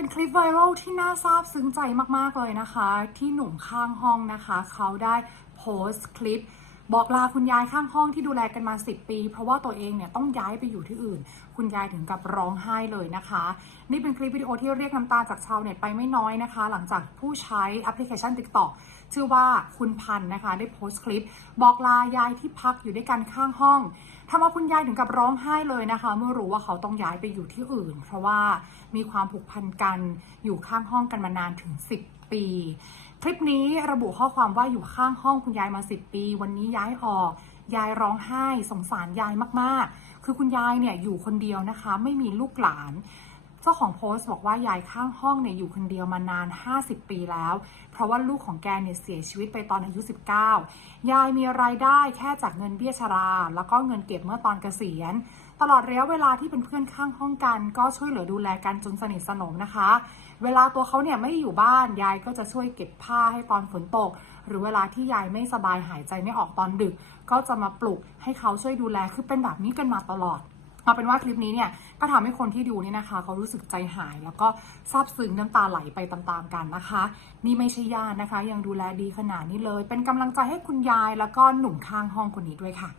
เป็นคลิปไวรัลที่น่าซาบซึ้งใจมาก ๆ เลยนะคะ ที่หนุ่มข้างห้องนะคะ เขาได้โพสต์คลิป บอกลาคุณยายข้างห้องที่ดูแลกันมา 10 ปี เพราะว่าตัวเองเนี่ยต้องย้ายไปอยู่ที่อื่น คุณยายถึงกับร้องไห้เลยนะคะ นี่เป็นคลิปวิดีโอที่เรียกน้ำตาจากชาวเน็ตไปไม่น้อยนะคะ หลังจากผู้ใช้แอปพลิเคชัน TikTok ชื่อว่าคุณพันนะคะ ได้โพสต์คลิป บอกลายายที่พักอยู่ด้วยกันข้างห้องทำเอาคุณยายถึงกับร้องไห้เลยนะคะ เมื่อรู้ว่าเขาต้องย้ายไปอยู่ที่อื่น เพราะว่า มีความผูกพันกันอยู่ข้างห้องกันมานานถึง 10 ปี คลิปนี้ระบุข้อความว่าอยู่ข้างห้องคุณยายมา 10 ปี วันนี้ย้ายออก ยายร้องไห้สงสารยายมากๆ คือคุณยายเนี่ยอยู่คนเดียวนะคะ ไม่มีลูกหลาน เจ้าของโพสต์บอกว่ายายข้างห้องเนี่ยอยู่คนเดียวมานาน 50 ปีแล้ว เพราะว่าลูกของแกเนี่ยเสียชีวิตไปตอนอายุ 19 ยายมีรายได้แค่จากเงินเบี้ยชรา แล้วก็เงินเก็บเมื่อตอนเกษียณ ตลอดระยะเวลาที่เป็นเพื่อนข้างห้องกัน ก็ช่วยเหลือดูแลกันจนสนิทสนมนะคะ เวลาตัวเขาเนี่ยไม่อยู่บ้านยายก็จะช่วยเก็บผ้าให้ตอนฝนตก หรือเวลาที่ยายไม่สบายหายใจไม่ออกตอนดึก ก็จะมาปลุกให้เขาช่วยดูแลคือเป็นแบบนี้กันมาตลอด เอาเป็นว่าคลิปนี้เนี่ยก็ทำให้คนที่ดูเนี่ยนะคะเขารู้สึกใจหาย แล้วก็ซาบซึ้งน้ำตาไหลไปตามๆกันนะคะ นี่ไม่ใช่ญาตินะคะ ยังดูแลดีขนาดนี้เลย เป็นกำลังใจให้คุณยายแล้วก็หนุ่มข้างห้องคนนี้ด้วยค่ะ